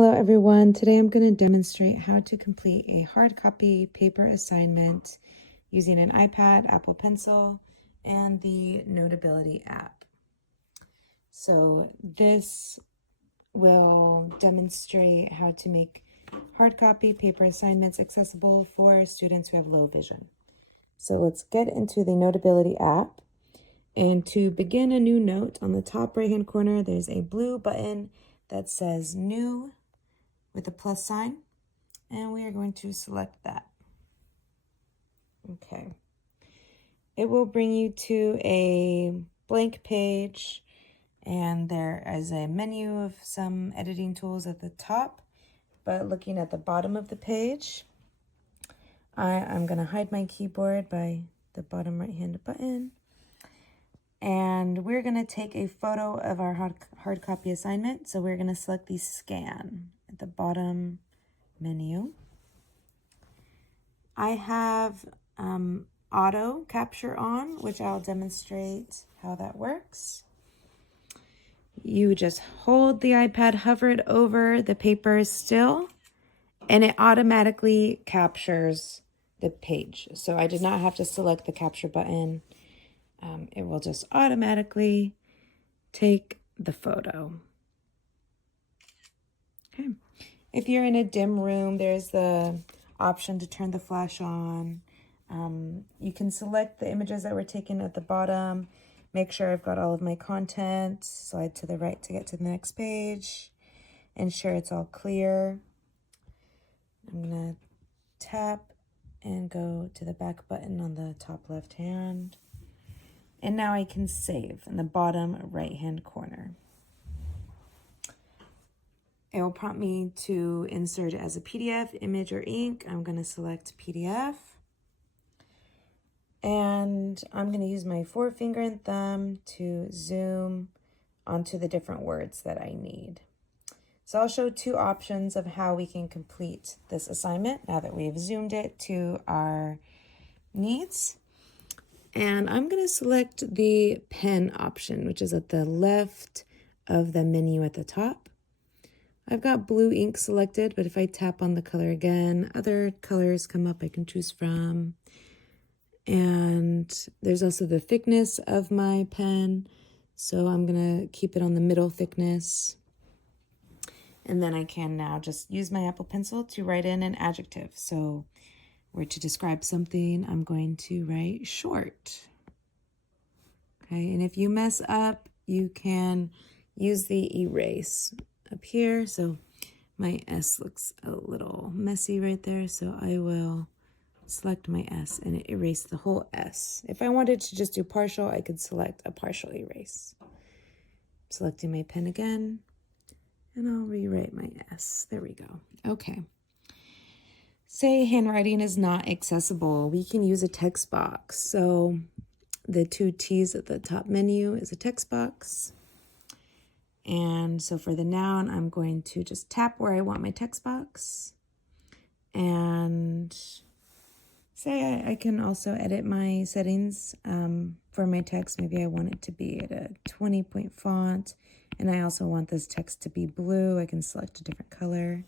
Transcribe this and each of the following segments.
Hello everyone, today I'm going to demonstrate how to complete a hard copy paper assignment using an iPad, Apple Pencil, and the Notability app. So this will demonstrate how to make hard copy paper assignments accessible for students who have low vision. So let's get into the Notability app. And to begin a new note, on the top right hand corner there's a blue button that says New with a plus sign, and we are going to select that. Okay. It will bring you to a blank page, and there is a menu of some editing tools at the top, but looking at the bottom of the page, I'm going to hide my keyboard by the bottom right-hand button, and we're going to take a photo of our hard copy assignment. So we're going to select the scan at the bottom menu. I have auto capture on, which I'll demonstrate how that works. You just hold the iPad, hover it over the paper still, and it automatically captures the page. So I did not have to select the capture button. It will just automatically take the photo. Okay. If you're in a dim room, there's the option to turn the flash on. You can select the images that were taken at the bottom, make sure I've got all of my content, slide to the right to get to the next page, ensure it's all clear. I'm going to tap and go to the back button on the top left hand. And now I can save in the bottom right hand corner. It will prompt me to insert it as a PDF, image, or ink. I'm going to select PDF. And I'm going to use my forefinger and thumb to zoom onto the different words that I need. So I'll show two options of how we can complete this assignment now that we've zoomed it to our needs. And I'm going to select the pen option, which is at the left of the menu at the top. I've got blue ink selected, but if I tap on the color again, other colors come up I can choose from. And there's also the thickness of my pen. So I'm going to keep it on the middle thickness. And then I can now just use my Apple Pencil to write in an adjective. So where to describe something, I'm going to write short. Okay, and if you mess up, you can use the erase up here. So my S looks a little messy right there. So I will select my S and it erased the whole S. If I wanted to just do partial, I could select a partial erase. Selecting my pen again, and I'll rewrite my S. There we go. Okay. Say handwriting is not accessible. We can use a text box. So the two T's at the top menu is a text box. And so for the noun, I'm going to just tap where I want my text box. And say I can also edit my settings for my text. Maybe I want it to be at a 20-point font. And I also want this text to be blue. I can select a different color.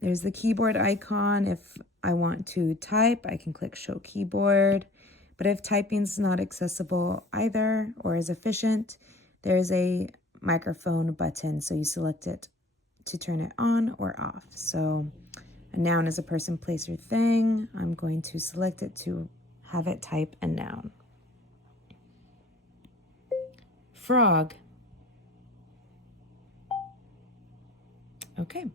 There's the keyboard icon. If I want to type, I can click Show Keyboard. But if typing's not accessible either or is efficient, there's a microphone button. So you select it to turn it on or off. So a noun is a person, place, or thing. I'm going to select it to have it type a noun. Frog. Okay.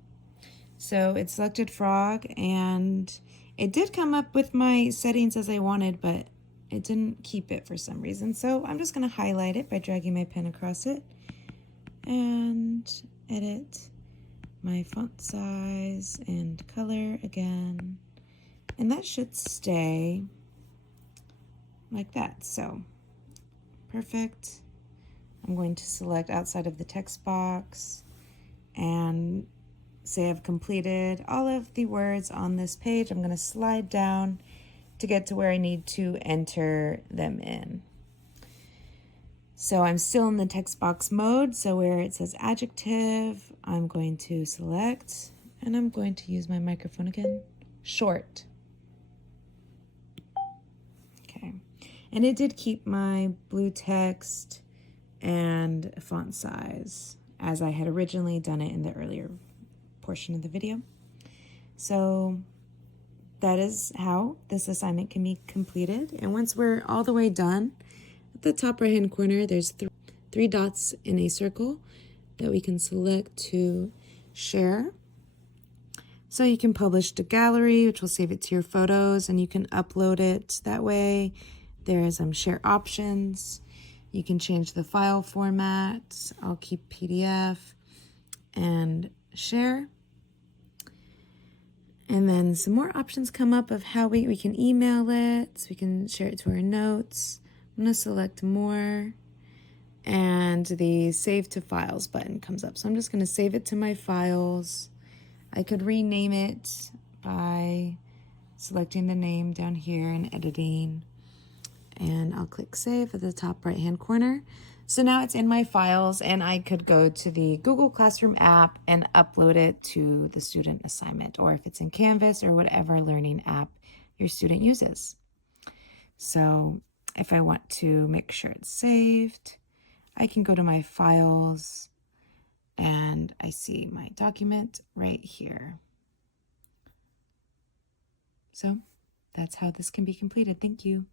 So it selected frog, and it did come up with my settings as I wanted, but it didn't keep it for some reason. So I'm just going to highlight it by dragging my pen across it and edit my font size and color again. And that should stay like that. So perfect. I'm going to select outside of the text box and say I've completed all of the words on this page. I'm going to slide down to get to where I need to enter them in. So I'm still in the text box mode. So where it says adjective, I'm going to select, and I'm going to use my microphone again, short. Okay. And it did keep my blue text and font size as I had originally done it in the earlier portion of the video. So that is how this assignment can be completed. And once we're all the way done, at the top right hand corner, there's three dots in a circle that we can select to share. So you can publish to gallery, which will save it to your photos, and you can upload it that way. There's share options. You can change the file format. I'll keep PDF and share. And then some more options come up of how we can email it. So we can share it to our notes. I'm going to select more. And the save to files button comes up. So I'm just going to save it to my files. I could rename it by selecting the name down here and editing. And I'll click save at the top right hand corner. So now it's in my files, and I could go to the Google Classroom app and upload it to the student assignment, or if it's in Canvas or whatever learning app your student uses. So if I want to make sure it's saved, I can go to my files and I see my document right here. So that's how this can be completed. Thank you.